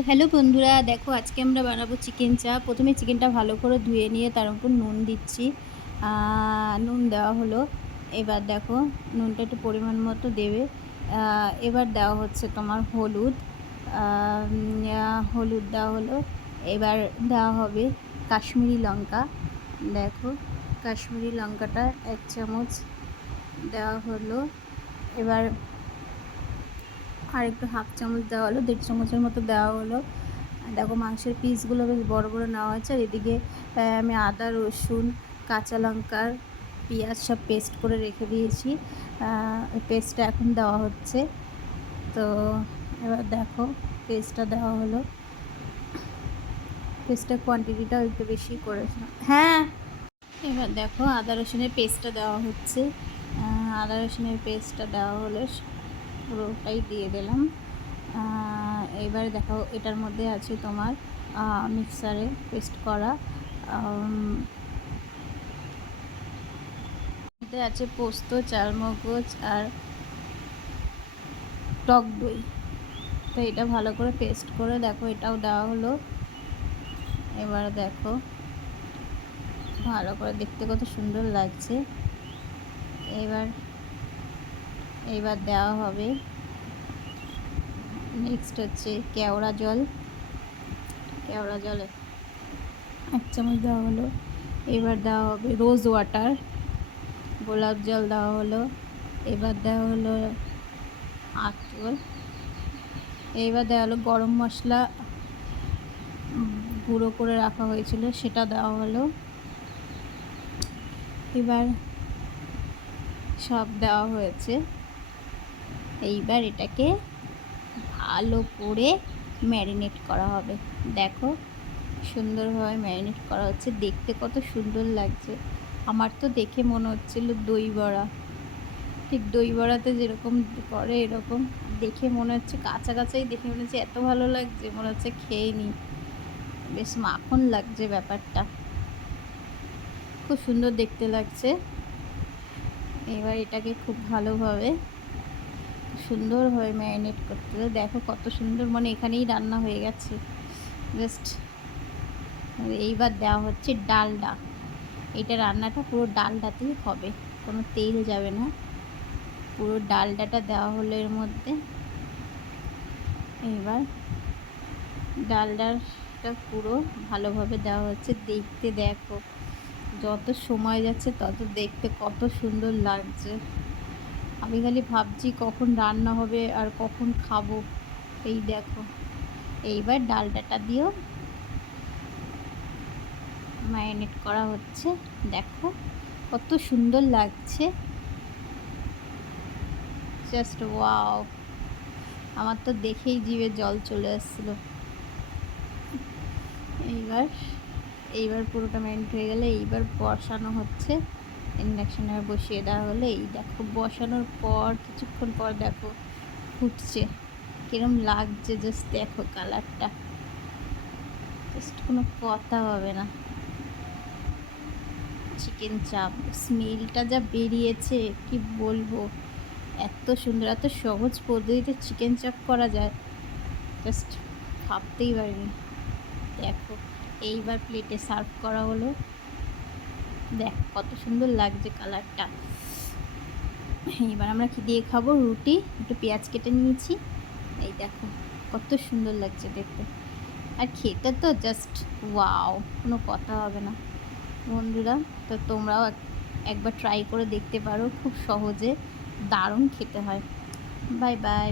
তো হ্যালো বন্ধুরা, দেখো আজকে আমরা বানাবো চিকেন চাপ। প্রথমে চিকেনটা ভালো করে ধুয়ে নিয়ে তার উপর নুন দিচ্ছি। নুন দেওয়া হলো। এবার দেখো নুনটা একটু পরিমাণ মতো দেবে। এবার দেওয়া হচ্ছে তোমার হলুদ। হলুদ দেওয়া হলো। এবার দেওয়া হবে কাশ্মীরি লঙ্কা। দেখো কাশ্মীরি লঙ্কাটা 1 চামচ দেওয়া হলো। এবার আর একটু হাফ চামচ দেওয়া হলো, 1.5 চামচের মতো দেওয়া হলো। দেখো মাংসের পিসগুলো বেশ বড় বড় নেওয়া হয়েছে। আর এদিকে আমি আদা, রসুন, কাঁচা লঙ্কার, পেঁয়াজ সব পেস্ট করে রেখে দিয়েছি। পেস্টটা এখন দেওয়া হচ্ছে। তো এবার দেখো পেস্টটা দেওয়া হলো। পেস্টের কোয়ান্টিটিটাও একটু বেশি করেছিলাম। হ্যাঁ, এবার দেখো আদা রসুনের পেস্টটা দেওয়া হচ্ছে। আদা রসুনের পেস্টটা দেওয়া হলো, পুরোটাই দিয়ে দিলাম। এবারে দেখো এটার মধ্যে আছে তোমার মিক্সারে পেস্ট করা, মধ্যে আছে পোস্ত, চালমগজ আর টক দই। তো এটা ভালো করে পেস্ট করে দেখো এটাও দেওয়া হলো। এবার দেখো ভালো করে দেখতে কত সুন্দর লাগছে। এবার এইবার দেওয়া হবে নেক্সট হচ্ছে কেওড়া জল। কেওড়া জলে 1 চামচ দেওয়া হলো। এবার দেওয়া হবে রোজ ওয়াটার, গোলাপ জল দেওয়া হলো। এবার দেওয়া হলো আতর। এবার দেওয়া হলো গরম মশলা গুঁড়ো করে রাখা হয়েছিল, সেটা দেওয়া হলো। এবার সব দেওয়া হয়েছে। এইবার এটাকে ভালো করে ম্যারিনেট করা হবে। দেখো সুন্দরভাবে ম্যারিনেট করা হচ্ছে, দেখতে কত সুন্দর লাগছে। আমার তো দেখে মনে হচ্ছিল দই বড়া, ঠিক দই বড়াতে যেরকম করে এরকম দেখে মনে হচ্ছে, কাঁচা কাঁচাই দেখে মনে হচ্ছে এত ভালো লাগছে, মনে হচ্ছে খেয়ে নিই। বেশ মাখন লাগছে ব্যাপারটা, খুব সুন্দর দেখতে লাগছে। এবার এটাকে খুব ভালোভাবে সুন্দরভাবে ম্যারিনেট করতে হবে। দেখো কত সুন্দর, মানে এখানেই রান্না হয়ে গেছে জাস্ট। এইবার দেওয়া হচ্ছে ডালডা। এটা রান্নাটা পুরো ডালডাতেই হবে, কোনো তেল যাবে না। পুরো ডালডাটা দেওয়া হলো এর মধ্যে। এবার ডালডাটা পুরো ভালোভাবে দেওয়া হচ্ছে। দেখতে দেখো যত সময় যাচ্ছে তত দেখতে কত সুন্দর লাগছে। আমি খালি ভাবছি কখন রান্না হবে আর কখন খাবো। এই দেখো এইবার ডালডাটা দিয়েও ম্যারিনেট করা হচ্ছে। দেখো কত সুন্দর লাগছে, জাস্ট ওয়াও। আমার তো দেখেই জিভে জল চলে আসছিলো। এইবার এইবার পুরোটা ম্যারিনেট হয়ে গেলে এইবার বসানো হচ্ছে। ইন্ডাকশানে বসিয়ে দেওয়া হলে এই দেখো বসানোর পর কিছুক্ষণ পর দেখো ফুটছে, কিরম লাগছে জাস্ট দেখো কালারটা, জাস্ট কোনো কথা হবে না। চিকেন চাপ স্মেলটা যা বেরিয়েছে কি বলবো, এত সুন্দর, এত সহজ পদ্ধতিতে চিকেন চাপ করা যায়, জাস্ট ভাবতেই পারিনি। দেখো এইবার প্লেটে সার্ভ করা হলো। দেখ কত সুন্দর লাগছে কালারটা। এবার আমরা কি দিয়ে খাবো, রুটি, একটু পেঁয়াজ কেটে নিয়েছি। এই দেখো কত সুন্দর লাগছে দেখতে, আর খেতে তো জাস্ট ওয়াও, কোনো কথা হবে না বন্ধুরা। তো তোমরাও একবার ট্রাই করে দেখতে পারো, খুব সহজে দারুণ খেতে হয়। Bye bye.